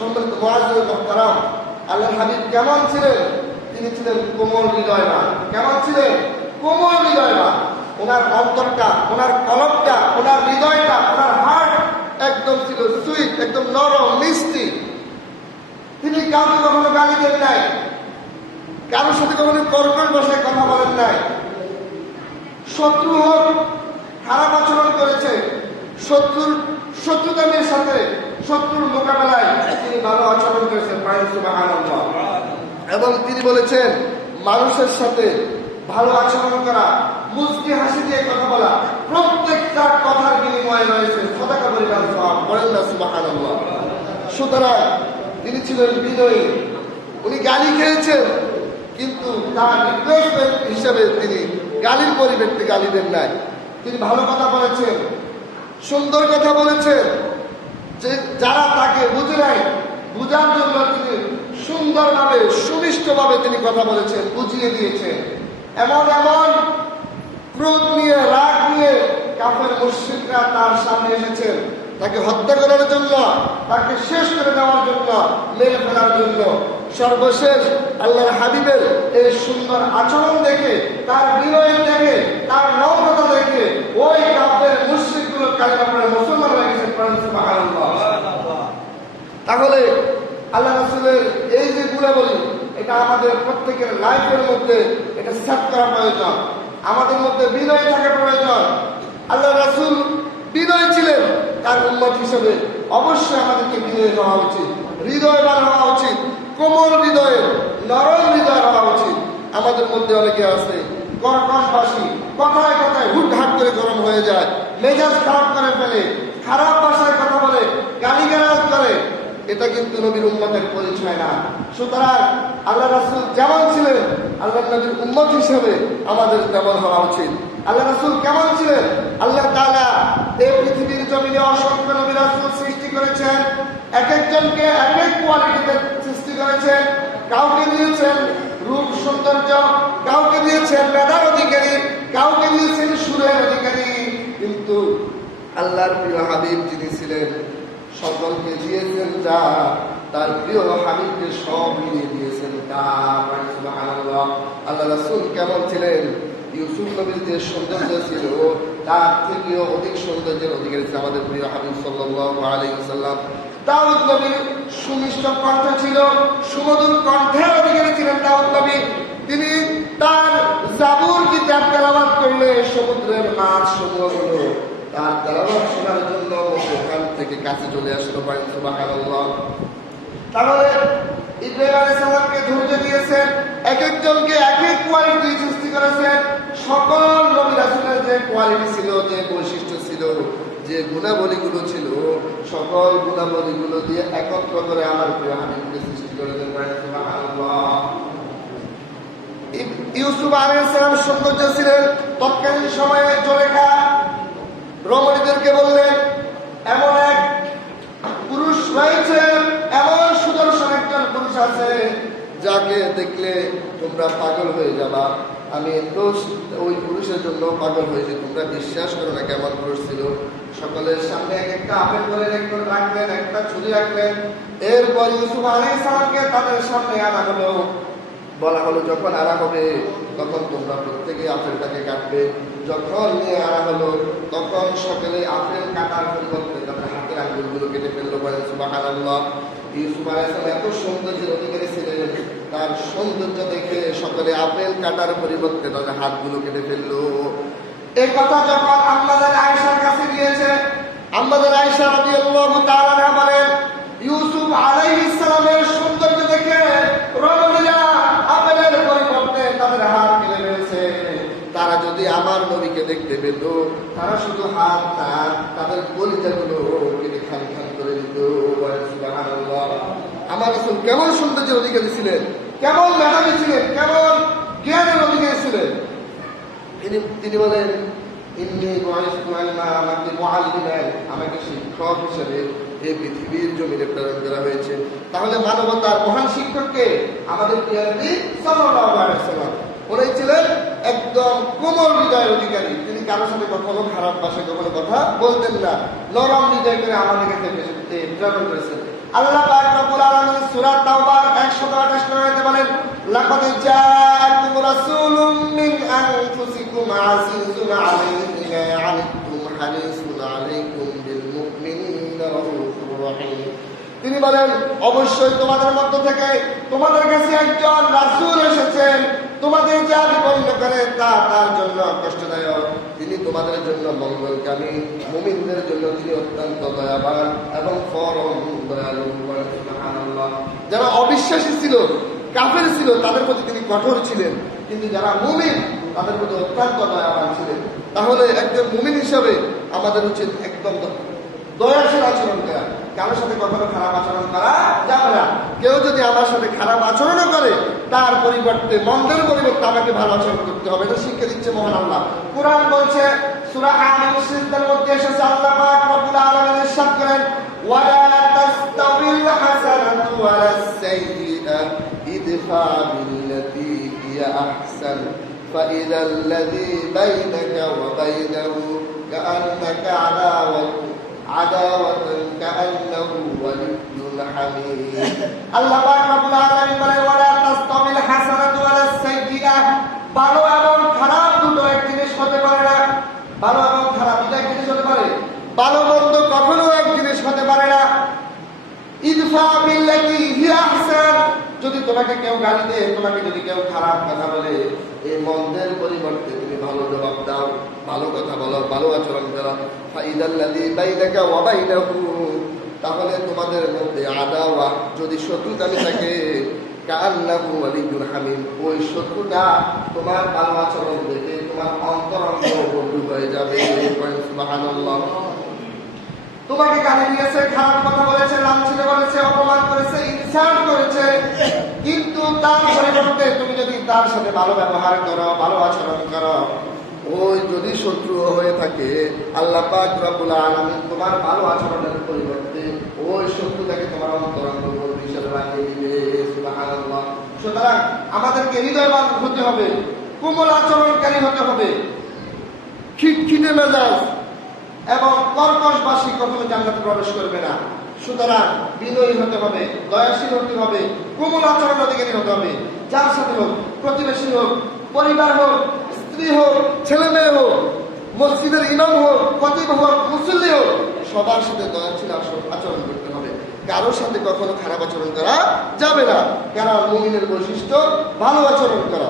সম্মানিত মুআজ্জির মুহতারাম, আল্লাহর হাবিব কেমন ছিলেন? তিনি ছিলেন কোমল হৃদয়বান। কেমন ছিলেন? কোমল হৃদয়বান। ওনার অন্তরটা, ওনার কলবটা, ওনার হৃদয়টা, ওনার হার্ট একদম ছিল সুইট, একদম নরম মিষ্টি। তিনি কাউকে কখনো গালি দেন নাই, কারোর সাথে কখনো কর্কশ ভাষায় কথা বলেন নাই। শত্রু হোক, খারাপ আচরণ করেছে, শত্রুতামের সাথে শত্রুর মোকাবেলায় তিনি ভালো আচরণ করেছেন। সুবহানাল্লাহ। এবং তিনি বলেছেন মানুষের সাথে ভালো আচরণ করা, মুচকি হাসি দিয়ে কথা বলা, প্রত্যেকটা কথার বিনিময়ে রয়েছে সাদাকা পরিমাণ সওয়াব। বলেন না সুবহানাল্লাহ। সুতরাং তিনি ছিলেন বিনয়ী। উনি গালি খেয়েছেন, কিন্তু তার রিপ্লেসমেন্ট হিসেবে তিনি গালির পরিবর্তে গালি দেন নাই। তিনি ভালো কথা বলেছেন, সুন্দর কথা বলেছেন। যে যারা তাকে বুঝে নাই, বুঝার জন্য তিনি সুন্দরভাবে সুনিষ্ঠভাবে তিনি কথা বলেছেন, বুঝিয়ে দিয়েছেন। এমন এমন ক্রোধ নিয়ে, রাগ নিয়ে কাফের মুশরিকরা তার সামনে এসেছেন তাকে হত্যা করার জন্য, তাকে শেষ করে দেওয়ার জন্য, মেরে ফেলার জন্য। সর্বশেষ আল্লাহর হাবিবের এই সুন্দর আচরণ দেখে, তার বিনয় দেখে, তার নম্রতা দেখে ওই কাফের মুশরিকগুলো কালিমা পড়ে মুসলমান হয়ে গেছেন। সুবহানাল্লাহ। তাহলে আল্লাহ রাসূলের এই যে গুণাবলী, এটা আমাদের প্রত্যেকের লাইফের মধ্যে এটা সেট করা প্রয়োজন। আমাদের মধ্যে বিনয় থাকা প্রয়োজন। আল্লাহ রাসূল বিনয় ছিলেন, তার উম্মত হিসেবে অবশ্যই আমাদেরকে বিনয় হওয়া উচিত, হৃদয়বান হওয়া উচিত, কোমল হৃদয়ের, নরম হৃদয় হওয়া উচিত। আমাদের মধ্যে অনেকে আছে কর্কশভাষী, কথায় কথায় হুটহাট করে গরম হয়ে যায়, মেজাজ খারাপ করে ফেলে, খারাপ ভাষায় কথা বলে, গালিগালাজ করে। এটা কিন্তু নবীর উম্মতের পরিচয় না। সুতরাং আল্লাহ রাসূল যেমন ছিলেন, আল্লাহ নবীর উম্মত হিসেবে আমাদের তেমন হওয়া উচিত। আল্লাহ রাসূল কেমন ছিলেন? আল্লাহ তাআলা এই পৃথিবীর জমিনে অসংখ্য নবী রাসূল সৃষ্টি করেছেন। এক একজনকে এক এক কোয়ালিটিতে সৃষ্টি করেছেন। কাউকে দিয়েছেন রূপ সৌন্দর্য, কাউকে দিয়েছেন মেধার অধিকারী, কাউকে দিয়েছেন সুরের অধিকারী। কিন্তু আল্লাহর প্রিয় হাবিব যিনি ছিলেন, সকলকে দিয়েছেন যা, তার প্রিয় হাবিবকে সব মিলিয়ে দিয়েছেন তা। সুবহানাল্লাহ। আল্লাহ রাসূল কেমন ছিলেন? ইউসুফ নবীর যে সৌন্দর্য ছিল, তার থেকেও অধিক সৌন্দর্যের অধিকারী ছিল আমাদের প্রিয় হাবিব সাল্লাল্লাহু আলাইহি ওয়াসাল্লাম। দাউদ নবীর সুমিষ্ট কণ্ঠ ছিল, সুমধুর কণ্ঠের অধিকারী ছিলেন দাউদ নবী। তিনি তার জাবুর কিতাব তেলাওয়াত করলে সমুদ্রের মাছ সমূহগুলো তার তেলাওয়াত শোনার জন্য ওখান থেকে কাছে চলে আসলো। সুবহানাল্লাহ। তাহলে ইব্রাহিম আলাইহিস সালামকে ধৈর্য দিয়েছেন, এক একজনকে এক এক কোয়ালিটি সৃষ্টি করেছেন। সকল নবী রাসূলের যে কোয়ালিটি ছিল, যে বৈশিষ্ট্য ছিল, যে গুণাবলীগুলো ছিল, সকল গুণাবলীগুলো দিয়ে একত্র করে আমার প্রিয় হাবিবকে সৃষ্টি করেছেন। সুবহানাল্লাহ। ইউসুফ আলাইহিস সালাম সৌন্দর্য ছিলেন। তৎকালীন সময়ে জুলেখা রমণীদেরকে বললেন, এমন এক পুরুষ রয়েছে, এমন সুদর্শন একজন পুরুষ আছে যাকে দেখলে তোমরা পাগল হয়ে যাবা। আমি ওই পুরুষের জন্য পাগল হয়েছি, তোমরা বিশ্বাস করো না কেমন পুরুষ ছিল। সকলের সামনে এক একটা আপেল করে রাখলেন, একটা ছুরি রাখলেন। এরপর ইউসুফ আলাইহিস সালামকে তাদের সামনে আনা হলো। বলা হলো যখন আনা হবে তখন তোমরা প্রত্যেকে আপেলটাকে কাটবে। যখন নিয়ে আনা হলো তখন সকলে আপেল কাটার পরিবর্তে তাদের হাতের আঙ্গুলগুলো কেটে ফেললো। বলেন সুবহানাল্লাহ। ইউসুফ আলাইহিস সালাম এত সৌন্দর্যের অধিকারী ছিলেন, তার সৌন্দর্য দেখে সকলে আপেল কাটার পরিবর্তে তাদের হাতগুলো কেটে ফেললো। এই কথা যখন আমাদের আয়েশার কাছে গিয়েছে, আমাদের আয়েশা রাদিয়াল্লাহু তাআলা আনহা বলেন, ইউসুফ আলাইহিস সালামের সৌন্দর্য দেখে রমণীরা আপেলের পরিবর্তে তাদের হাত কেটে ফেলেছে। তারা যদি আমার নবীকে দেখতে পেত, তারা শুধু হাত না, তাদের কলিজাগুলো কেটে খালি খালি করে দিত। সুবহানাল্লাহ। আমার রাসূল কেমন সৌন্দর্যের অধিকারী ছিলেন, কেমন মেধাবী ছিলেন, কেমন জ্ঞানের অধিকারী ছিলেন। তিনি বলেন, আমাকে শিক্ষক হিসেবে এই পৃথিবীর জমিনে প্রেরণ করা হয়েছে। তাহলে মানবতার মহান শিক্ষককে আমাদের প্রিয় নবী সাল্লাল্লাহু আলাইহি ওয়াসাল্লাম উনি ছিলেন একদম কোমল হৃদয়ের অধিকারী। তিনি কারোর সাথে কখনো খারাপ ভাষায় কখনো কথা বলতেন না, নরম হৃদয় করে আমাদের কাছে প্রেরণ করেছেন। আল্লাহ পাক লাকাদ জাআকুম রাসূলুম মিন আনফুসিকুম আজিজুন আলাইহি মা আনিতুম হারিসুন আলাইকুম বিল মুমিনিনা রাউফুর রহিম। তিনি বলেন, অবশ্যই তোমাদের মধ্য থেকে তোমাদের কাছে একজন রাসূল এসেছেন, তোমাদের যা বিপন্ন করে তা তার জন্য কষ্টদায়ক, তিনি তোমাদের জন্য মঙ্গলকামী, মুমিনদের জন্য তিনি অত্যন্ত দয়াবান এবং পরম দয়ালু। সুবহানাল্লাহ। যারা অবিশ্বাসী ছিল, কাফের ছিল, তাদের প্রতি তিনি কঠোর ছিলেন, কিন্তু যারা মুমিন তাদের প্রতি অত্যন্ত দয়াবান ছিলেন। তাহলে একজন মুমিন হিসাবে আমাদের উচিত একদম দয়াশীল আচরণ করা, কারোর সাথে কখনো খারাপ আচরণ করা যাবে না। কেউ যদি আমার সাথে খারাপ আচরণও করে, তার পরিবর্তে মন্দের পরিবর্তে আমাকে ভালো আচরণ করতে হবে, এটা শিক্ষা দিচ্ছে মহান আল্লাহ। কুরআন বলছে, সূরা আন-নাসরের মধ্যে এসেছে, আল্লাহ পাক রব্বুল আলামিন ইরশাদ করেন, ওয়ালা তাসতাবিল হাসানাতু ওয়ালাস সাইয়্যিআ ইদফা বিল্লাতী হিয়া আহসান ফাইযা আল্লাযী বাইনাকা ওয়া বাইনাহু কাআন্নাকা আদাওয়াতুন কাআন্নাহু ওয়ালিয়্যুন হামীম। আল্লাহ পাক রব্বুল আলামিন বলেন, ওয়ালা তাসতাবিল হাসানাতু ওয়ালাস সাইয়্যিআ, ভালো এবং খারাপ দুটো এক জিনিস হতে পারে না। ভালো এবং খারাপ দুটো এক জিনিস হতে পারে, ভালো মন্দ কখনো এক জিনিস হতে পারে না। ইদফা বিল্লাতী হিয়া আহসান, যদি তোমাকে কেউ গালি দেয়, তোমাকে যদি কেউ খারাপ কথা বলে, এই মন্দের পরিবর্তে তুমি ভালো জবাব দাও, ভালো কথা বলো, ভালো আচরণ করো। ফাইদাল্লাযী বাইনাকা ওয়া বাইনাহু, তাহলে তোমাদের মধ্যে আদাওয়া, যদি শত্রুতামি থাকে, কাআন্নাহু ওয়ালিয়্যুন হামীম, ওই শত্রুটা তোমার ভালো আচরণ দেখে তোমার অন্তরঙ্গ বন্ধু হয়ে যাবে। সুবহানাল্লাহ। তোমাকে গালি দিয়েছে, খারাপ কথা বলেছে, লাঞ্ছিত করেছে, অপমান করেছে, ইনসাল্ট করেছে, কিন্তু তার পরিবর্তে তুমি যদি তার সাথে ভালো ব্যবহার করো, ভালো আচরণ করো, ওই যদি শত্রু হয়ে থাকে, আল্লাহ পাক রব্বুল আলামিন তোমার ভালো আচরণের পরিবর্তে ওই শত্রুটাকে তোমার অন্তরঙ্গ বন্ধু হিসেবে বানিয়ে দিবে। সুবহানাল্লাহ। সুতরাং আমাদেরকে হৃদয়বান হতে হবে, কোমল আচরণকারী হতে হবে, খিটখিটে মেজাজ এবং কর্কশবাসী কখনো জান্নাতে প্রবেশ করবে না। সুতরাং বিনয়ী হতে হবে, দয়াশীল হতে হবে, কোমল আচরণ অধিকারী হতে হবে। যার সাথে হোক, প্রতিবেশী হোক, পরিবার হোক, স্ত্রী হোক, ছেলে মেয়ে হোক, মসজিদের ইমাম হোক, খতিব হোক, মুসল্লি হোক, সবার সাথে দয়াশীল আচরণ করতে হবে। কারোর সাথে কখনো খারাপ আচরণ করা যাবে না, কারণ মুমিনের বৈশিষ্ট্য ভালো আচরণ করা।